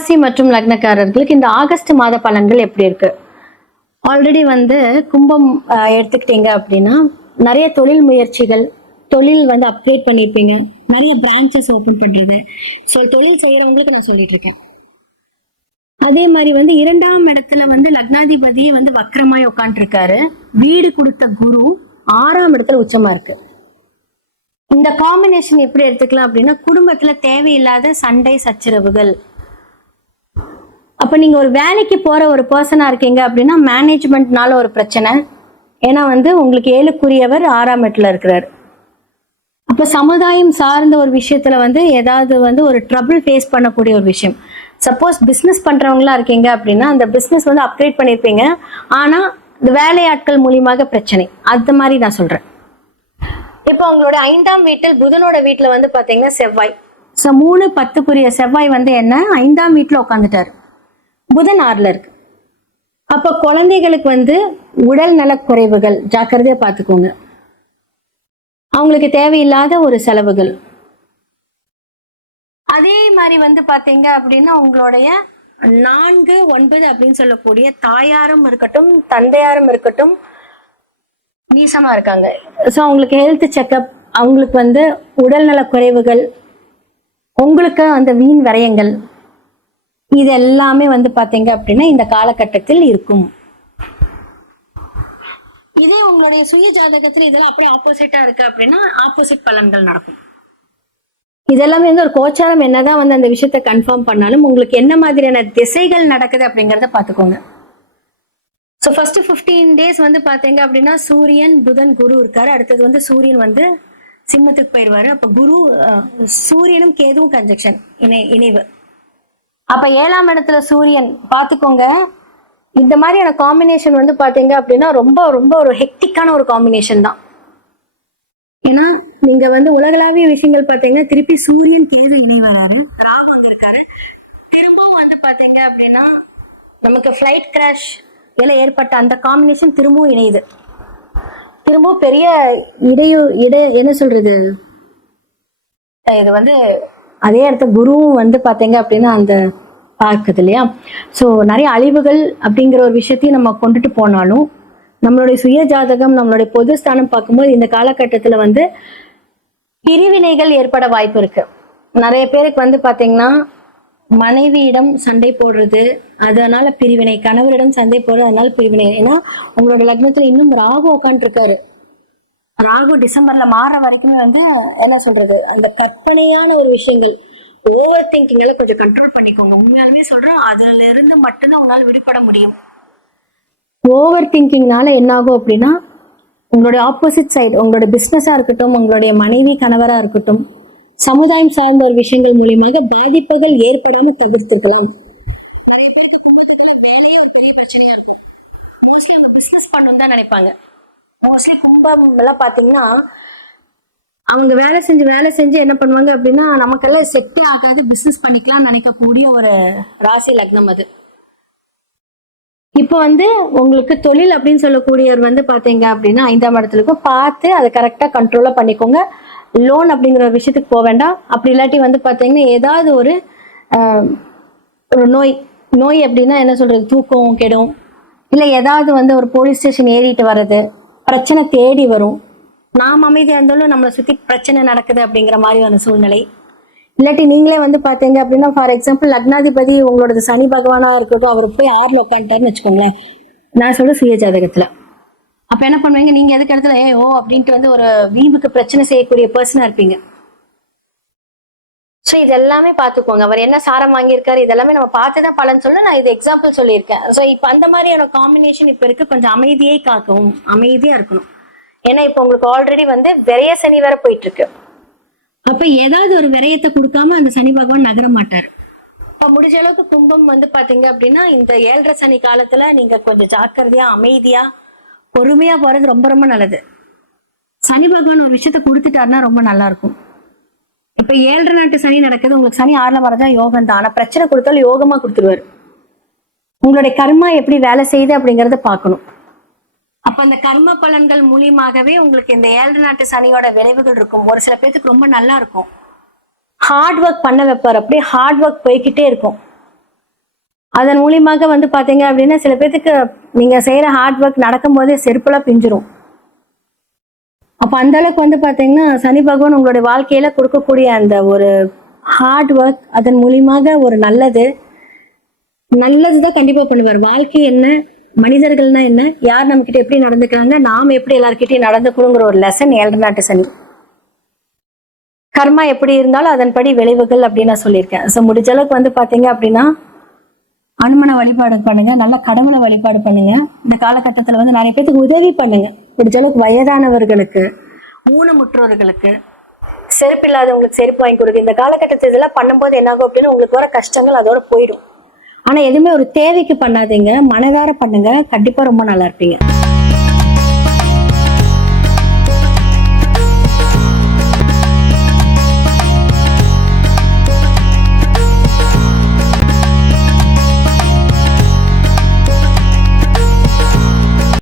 ராசி மற்றும் லக்னக்காரர்களுக்கு இந்த ஆகஸ்ட் மாத பலன்கள் எப்படி இருக்கு? ஆல்ரெடி கும்பம் எடுத்துக்கிட்டீங்க அப்படின்னா நிறைய தொழில் முயற்சிகள், தொழில் அப்கிரேட் பண்ணிருப்பீங்க, நிறைய பிரான்ச்சஸ் ஓபன் பண்றது. ஸோ தொழில் செய்யறவங்களுக்கு நான் சொல்லிட்டு இருக்கேன். அதே மாதிரி இரண்டாம் இடத்துல லக்னாதிபதி வக்ரமாய் உட்காந்துருக்காரு. வீடு கொடுத்த குரு 6ஆம் இடத்துல உச்சமா இருக்கு. இந்த காம்பினேஷன் எப்படி எடுத்துக்கலாம் அப்படின்னா, குடும்பத்துல தேவையில்லாத சண்டை சச்சரவுகள். அப்ப நீங்க ஒரு வேலைக்கு போற ஒரு பர்சனா இருக்கீங்க அப்படின்னா மேனேஜ்மெண்ட்னால ஒரு பிரச்சனை. ஏன்னா உங்களுக்கு 7க்குரியவர் 6ஆம் இடத்துல இருக்கிறார். அப்ப சமுதாயம் சார்ந்த ஒரு விஷயத்துல ஏதாவது ஒரு ட்ரபிள் ஃபேஸ் பண்ணக்கூடிய ஒரு விஷயம். சப்போஸ் பிசினஸ் பண்றவங்களா இருக்கீங்க அப்படின்னா அந்த பிசினஸ் அப்கிரேட் பண்ணிருப்பீங்க, ஆனா இந்த வேலையாட்கள் மூலியமாக பிரச்சனை. அந்த மாதிரி நான் சொல்றேன். இப்போ உங்களோட 5ஆம் வீட்டில் புதனோட வீட்டுல பாத்தீங்கன்னா செவ்வாய். 3-10க்குரிய செவ்வாய் என்ன 5ஆம் வீட்டுல உட்காந்துட்டாரு. புதன் 6ல இருக்கு. அப்ப குழந்தைகளுக்கு உடல் நலக்குறைவுகள் ஜாக்கிரதையா பாத்துக்கோங்க. அவங்களுக்கு தேவையில்லாத ஒரு செலவுகள். அதே மாதிரி பாத்தீங்க அப்படின்னா உங்களுடைய 4-9 அப்படின்னு சொல்லக்கூடிய தாயாரும் இருக்கட்டும் தந்தையாரும் இருக்கட்டும் நீசமா இருக்காங்க. ஸோ அவங்களுக்கு ஹெல்த் செக்அப், அவங்களுக்கு உடல்நல குறைவுகள், உங்களுக்கு வீண் விரயங்கள், இது எல்லாமே பாத்தீங்க அப்படின்னா இந்த காலகட்டத்தில் இருக்கும். இதே உங்களுடைய சுய ஜாதகத்தில் இதெல்லாம் அப்படியே ஆப்போசிட்டா இருக்கு அப்படின்னா ஆப்போசிட் பலன்கள் நடக்கும். இதெல்லாமே ஒரு கோச்சாரம் என்னதான் அந்த விஷயத்த கன்ஃபார்ம் பண்ணாலும் உங்களுக்கு என்ன மாதிரியான திசைகள் நடக்குது அப்படிங்கறத பாத்துக்கோங்க. ஸோ ஃபர்ஸ்ட் 15 டேஸ் பாத்தீங்க அப்படின்னா சூரியன் புதன் குரு இருக்காரு. அடுத்தது சூரியன் சிம்மத்துக்கு போயிடுவாரு. அப்ப குரு சூரியனும் கேதுவும் கன்ஜெக்ஷன் இணைவு. அப்ப 7ஆம் இடத்துல சூரியன் பாத்துக்கோங்க. இந்த மாதிரியான காம்பினேஷன் பாத்தீங்க அப்படின்னா ரொம்ப ரொம்ப ஒரு ஹெக்டிக்கான ஒரு காம்பினேஷன் தான். ஏன்னா நீங்க உலகளாவிய விஷயங்கள் பாத்தீங்கன்னா திருப்பி சூரியன் கேது இணைவராரு, ராகு இருக்காரு. திரும்பவும் பாத்தீங்க அப்படின்னா நமக்கு ஃபிளைட் கிராஷ் எல்லாம் ஏற்பட்ட அந்த காம்பினேஷன் திரும்பவும் இணையுது. திரும்பவும் பெரிய என்ன சொல்றது, இது அதே இடத்த குருவும் பாத்தீங்க அப்படின்னா அந்த பார்க்குது இல்லையா. ஸோ நிறைய அழிவுகள் அப்படிங்கிற ஒரு விஷயத்தையும் நம்ம கொண்டுட்டு போனாலும் நம்மளுடைய சுய ஜாதகம், நம்மளுடைய பொது ஸ்தானம் பார்க்கும்போது இந்த காலகட்டத்துல பிரிவினைகள் ஏற்பட வாய்ப்பு இருக்கு. நிறைய பேருக்கு பாத்தீங்கன்னா மனைவியிடம் சண்டை போடுறது, அதனால பிரிவினை, கணவரிடம் சண்டை போடுறது, அதனால பிரிவினை. ஏன்னா உங்களோட லக்னத்துல இன்னும் ராகு உட்காந்து இருக்காரு. ராகு டிசம்பர்ல மாற வரைக்குமே என்ன சொல்றது, அந்த கற்பனையான ஒரு விஷயங்கள், ஓவர் திங்கிங்ல கொஞ்சம் கண்ட்ரோல் பண்ணிக்கோங்க. உண்மையாலுமே சொல்றேன், அதுல இருந்து மட்டும்தான் உங்களால விடுபட முடியும். ஓவர் திங்கிங்னால என்ன ஆகும் அப்படின்னா உங்களுடைய ஆப்போசிட் சைடு, உங்களோட பிசினஸா இருக்கட்டும், உங்களுடைய மனைவி கணவரா இருக்கட்டும், சமுதாயம் சார்ந்த ஒரு விஷயங்கள் மூலியமாக பாதிப்புகள் ஏற்படாம தவிர்த்திருக்கலாம். நிறைய பேருக்கு கும்பத்துக்குள்ள வேலையே ஒரு பெரிய பிரச்சனையா மோஸ்ட்லி அவங்க பிசினஸ் பண்ணணும் தான் நினைப்பாங்க. மோஸ்ட்லி கும்பம் எல்லாம் பாத்தீங்கன்னா அவங்க வேலை செஞ்சு என்ன பண்ணுவாங்க அப்படின்னா நமக்கெல்லாம் செட்டே ஆகாது, பிசினஸ் பண்ணிக்கலாம் நினைக்கக்கூடிய ஒரு ராசி லக்னம் அது. இப்போ உங்களுக்கு தொழில் அப்படின்னு சொல்லக்கூடியவர் பாத்தீங்க அப்படின்னா 5ஆம் இடத்துல பார்த்து அதை கரெக்டா கண்ட்ரோலா பண்ணிக்கோங்க. லோன் அப்படிங்கிற ஒரு விஷயத்துக்கு போக வேண்டாம். அப்படி இல்லாட்டி பாத்தீங்கன்னா ஏதாவது ஒரு நோய் அப்படின்னா என்ன சொல்றது, தூக்கம் கெடும், இல்ல ஏதாவது ஒரு போலீஸ் ஸ்டேஷன் ஏறிட்டு வர்றது, பிரச்சனை தேடி வரும். நாம் அமைதியா இருந்தாலும் நம்மளை சுத்தி பிரச்சனை நடக்குது அப்படிங்கிற மாதிரி ஒரு சூழ்நிலை. இல்லாட்டி நீங்களே பாத்தீங்க அப்படின்னா ஃபார் எக்ஸாம்பிள் லக்னாதிபதி உங்களோட சனி பகவானா இருக்கட்டும், அவர் போய் 6ல உட்காந்துட்டாருன்னு வச்சுக்கோங்களேன், நான் சொல்ற சுய ஜாதகத்துல. அப்ப என்ன பண்ணுவீங்க, நீங்க எதுக்கு இடத்துல அப்படின்ட்டு ஒரு வீம்புக்கு பிரச்சனை செய்யக்கூடிய பர்சனா இருப்பீங்க. ஸோ இதெல்லாமே பார்த்துக்கோங்க. அவர் என்ன சாரம் வாங்கியிருக்காரு இதெல்லாமே நம்ம பார்த்துதான் பலன் சொல்ல நான் இது எக்ஸாம்பிள் சொல்லியிருக்கேன். ஸோ இப்போ அந்த மாதிரியான காம்பினேஷன் இப்போ இருக்கு. கொஞ்சம் அமைதியை காக்கவும், அமைதியா இருக்கணும். ஏன்னா இப்போ உங்களுக்கு ஆல்ரெடி விரைய சனி வேற போயிட்டு இருக்கு. அப்ப ஏதாவது ஒரு விரயத்தை கொடுக்காம அந்த சனி பகவான் நகர மாட்டாரு. இப்ப முடிஞ்ச அளவுக்கு கும்பம் பாத்தீங்க அப்படின்னா இந்த 7.5 சனி காலத்துல நீங்க கொஞ்சம் ஜாக்கிரதையா அமைதியா பொறுமையா போறது ரொம்ப ரொம்ப நல்லது. சனி பகவான் ஒரு விஷயத்த கொடுத்துட்டாருன்னா ரொம்ப நல்லா இருக்கும். இப்ப 7.5 நாட்டு சனி நடக்குது, உங்களுக்கு சனி 6ல வரதா யோகம் தான். ஆனா பிரச்சனை கொடுத்தாலும் யோகமா கொடுத்துருவாரு. உங்களுடைய கர்மா எப்படி வேலை செய்யுது அப்படிங்கறத பாக்கணும். அப்ப இந்த கர்ம பலன்கள் மூலியமாகவே உங்களுக்கு இந்த 7 நாட்டு சனியோட விளைவுகள் இருக்கும். ஒரு சில பேருக்கு ரொம்ப நல்லா இருக்கும், ஹார்ட் ஒர்க் பண்ண வைப்பார், அப்படியே ஹார்ட் ஒர்க் போய்கிட்டே இருக்கும். அதன் மூலியமாக வந்து பாத்தீங்க அப்படின்னா சில பேர்த்துக்கு நீங்க செய்யற ஹார்ட் ஒர்க் நடக்கும் போதே செருப்புலாம் பிஞ்சிரும். அப்ப அந்த அளவுக்கு வந்து பாத்தீங்கன்னா சனி பகவான் உங்களுடைய வாழ்க்கையில கொடுக்கக்கூடிய அந்த ஒரு ஹார்ட் ஒர்க், அதன் மூலியமாக ஒரு நல்லதுதான் கண்டிப்பா பண்ணுவார். வாழ்க்கை என்ன, மனிதர்கள்னா என்ன, யார் நம்ம கிட்ட எப்படி நடந்துக்கிறாங்க, நாம எப்படி எல்லார்கிட்டயும் நடந்துக்கணுங்கிற ஒரு லெசன் 7 நாட்டு சனி. கர்மா எப்படி இருந்தாலும் அதன்படி விளைவுகள் அப்படின்னு நான் சொல்லியிருக்கேன். ஸோ முடிஞ்ச அளவுக்கு வந்து பாத்தீங்க அப்படின்னா அனுமனை வழிபாடு பண்ணுங்க, நல்ல கடவுளை வழிபாடு பண்ணுங்க. இந்த காலகட்டத்துல வந்து நிறைய பேருக்கு உதவி பண்ணுங்க. முடிஞ்ச அளவுக்கு வயதானவர்களுக்கு, ஊனமுற்றோர்களுக்கு, செருப்பு இல்லாதவங்களுக்கு செருப்பு வாங்கி கொடுங்க. இந்த காலகட்டத்தில் இதெல்லாம் பண்ணும்போது என்னாகும் அப்படின்னா உங்களுக்கு வர கஷ்டங்கள் அதோட போயிடும். ஆனா எதுவுமே ஒரு தேவைக்கு பண்ணாதீங்க, மனதார பண்ணுங்க, கண்டிப்பா ரொம்ப நல்லா இருப்பீங்க.